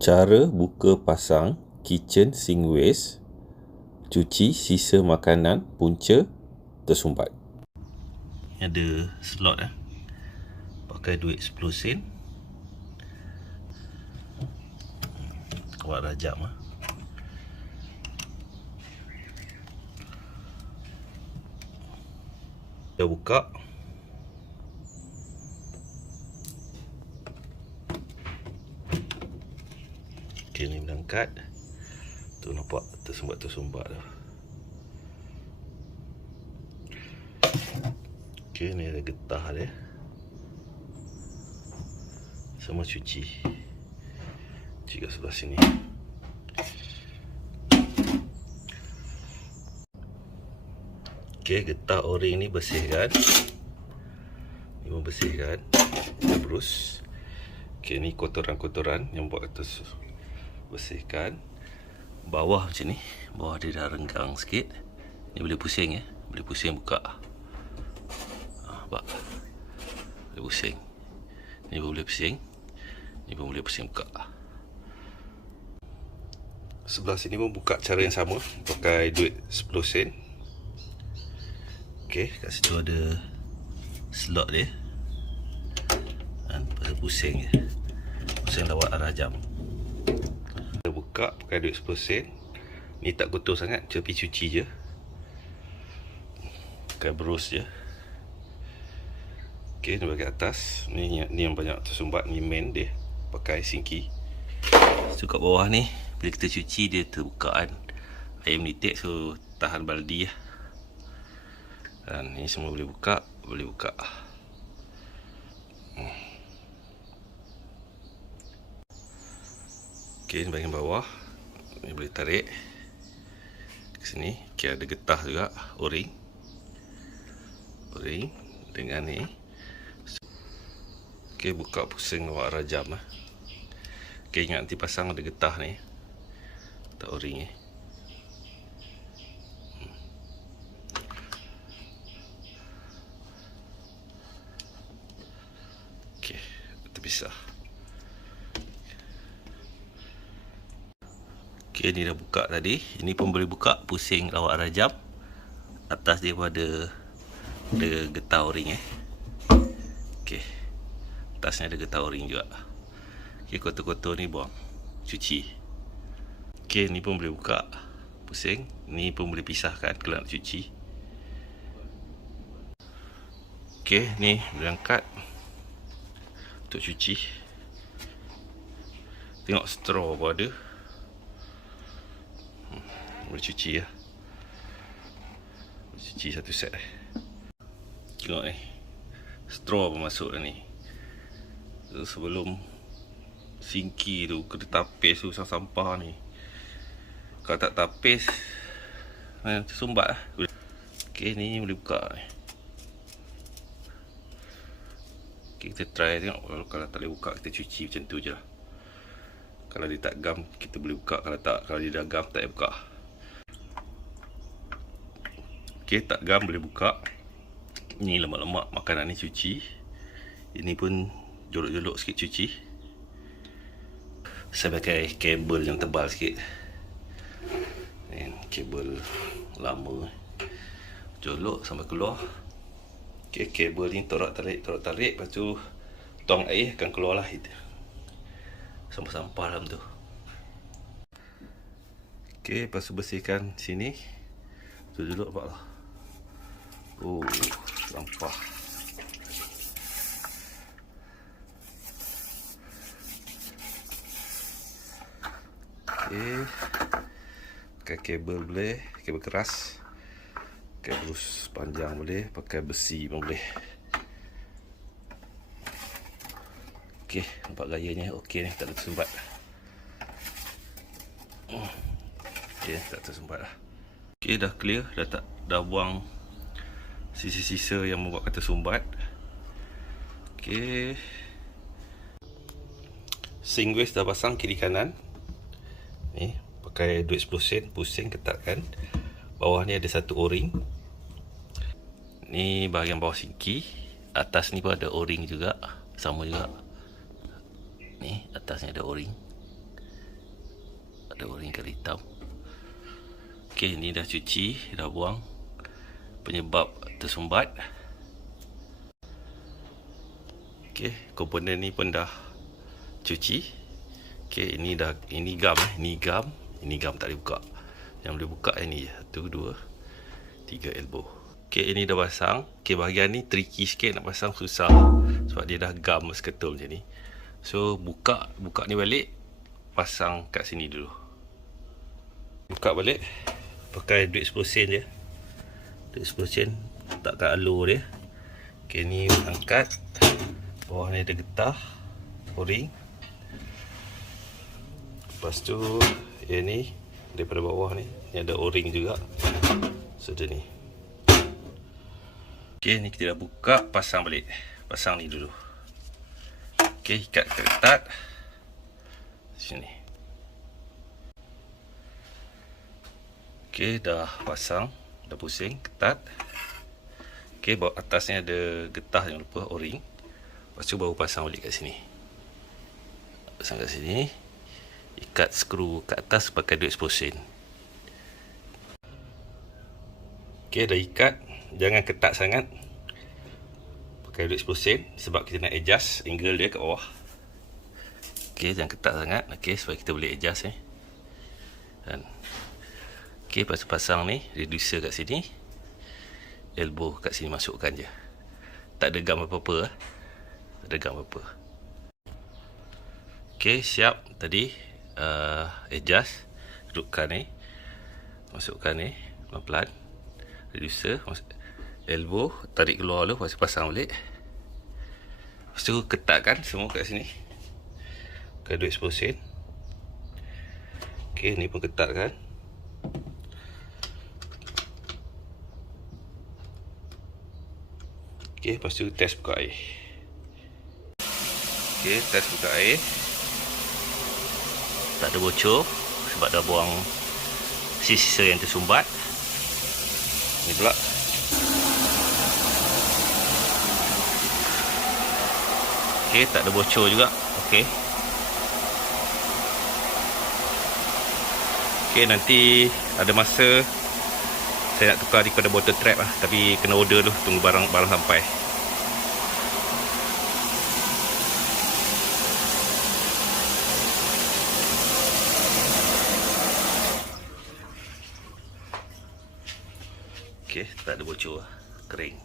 Cara buka pasang kitchen sink waste, cuci sisa makanan punca tersumbat. Ada slot pakai duit 10 sen. Awak rajam Kita buka. Okay, ni berangkat. Tu nampak tersumbat-tersumbat dah. Okay, ni ada getah dia. Semua cuci kat sebelah sini. Okay, getah o-ring ni bersihkan. Ni membersihkan. Kita berus. Okay, ni kotoran-kotoran yang buat kita bersihkan. Bawah macam ni. Bawah dia dah renggang sikit. Ni boleh pusing Boleh pusing buka. Nampak? Boleh pusing. Ni pun boleh pusing. Ni pun boleh pusing buka. Sebelah sini pun buka cara yang sama. Pakai duit 10 sen. Okay, kat situ ada slot dia. Pasal pusing je. Pusing lawak arah jam. Kita buka pakai duit 10 sen. Ni tak kotor sangat, tapi cuci je. Pakai berus je. Okay, ni bahagian atas. Ni yang banyak tersumbat. Ni main dia. Pakai sinki. So kat bawah ni, bila kita cuci dia terbuka kan. Air menitik, so tahan baldi lah. Dan ni semua boleh buka. Boleh buka. Okay, ni bahagian bawah. Ni boleh tarik ke sini. Okay, ada getah juga. O-ring. O-ring dengan ni. Okay, buka pusing awak rajam Okay, ingat nanti pasang ada getah ni. Tak o-ring Okay, terpisah. Okay, ni dah buka tadi. Ini pun boleh buka pusing lawak rajam. Atas dia pun ada getah o-ring Okay, atasnya ada getah o-ring juga. Okay, kotor-kotor ni buang, cuci. Okay, ni pun boleh buka pusing. Ni pun boleh pisahkan kalau nak cuci. Okay, ni berangkat untuk cuci. Tengok straw pun ada. Boleh cuci Boleh cuci satu set Tengok ni, straw pun masuk dah ni. So, sebelum sinki tu kena tapis tu sampah ni. Kalau tak tapis tersumbat lah. Okay, ni boleh buka ni. Okay, kita try tengok. Kalau tak boleh buka, kita cuci macam tu je lah. Kalau dia tak gam, kita boleh buka. Kalau dia dah gam, tak boleh buka. Okay, tak gam boleh buka. Ni lemak-lemak makanan ni cuci. Ini pun jolok-jolok sikit cuci. Saya pakai kabel yang tebal sikit. Ni kabel lama. Jolok sampai keluar. Okay, kabel ni torak-tarik. Lepas tu tong air akan keluar lah itu. Sampah-sampah dalam tu. Okay, lepas tu bersihkan sini. Jolok nampak lah. Oh, sampah. Okay, pakai kabel boleh, kabel keras. Pakai brus panjang boleh, pakai besi pun boleh. Okay, nampak gayanya. Okay ni, tak ada tersumbat. Okay, tak tersumbat lah. Okay, dah clear. Dah buang sisa-sisa yang membuatkan tersumbat. Okay, sink waste dah pasang kiri kanan. Ni pakai duit 10 sen, pusing ketatkan. Bawah ni ada satu o-ring. Ni bahagian bawah sinki. Atas ni pun ada o-ring juga. Sama juga. Ni atasnya ada o-ring. ada o-ring kali hitam. Okey, ni dah cuci, dah buang penyebab tersumbat. Okey, komponen ni pun dah cuci. Okey, ini gam, ini gam tak boleh buka. Yang boleh buka ini 1, 2, 3 elbow. Okey, ini dah pasang. Okey, bahagian ni tricky sikit nak pasang, susah sebab dia dah gam seketul macam ni. So buka ni balik, pasang kat sini dulu. Buka balik pakai duit 10 sen je. Duit 10 sen letak kat alur dia. Okey, ni angkat. Bawah ni ada getah o-ring. Lepas tu yang ni daripada bawah ni ada o-ring juga. So dia ni. Okey, ni kita dah buka, pasang balik. Pasang ni dulu. Okey, ikat ketat sini. Okey, dah pasang, dah pusing, ketat. Okey, bawah atasnya ada getah, jangan lupa o-ring. Lepas tu baru pasang balik kat sini. Pasang kat sini. Ikat skru kat atas pakai duit 10 sen. Okey, dah ikat. Jangan ketat sangat. Pakai duit 10 sen sebab kita nak adjust angle dia kat bawah. Okey, jangan ketat sangat. Okey, supaya kita boleh adjust Dan okey, lepas tu pasang ni, reducer kat sini. Elbow kat sini masukkan je. Tak ada gam apa-apa. Tak ada gam apa-apa. Okey, siap tadi. Adjust, dudukkan ni, masukkan ni pelan-pelan, reducer, elbow, tarik keluar dulu, lepas tu pasang balik. Lepas tu ketatkan semua kat sini, pakai duit 10 sen. Okey, ni pun ketatkan. Okey, lepas tu test buka air. Okey, test buka air. Tak ada bocor sebab dah buang sisa yang tersumbat. Ni pula. Okey, tak ada bocor juga. Okey. Okey, nanti ada masa saya nak tukar recorder bottle trap lah, tapi kena order dulu, tunggu barang sampai. Okey, tak ada bocor, kering.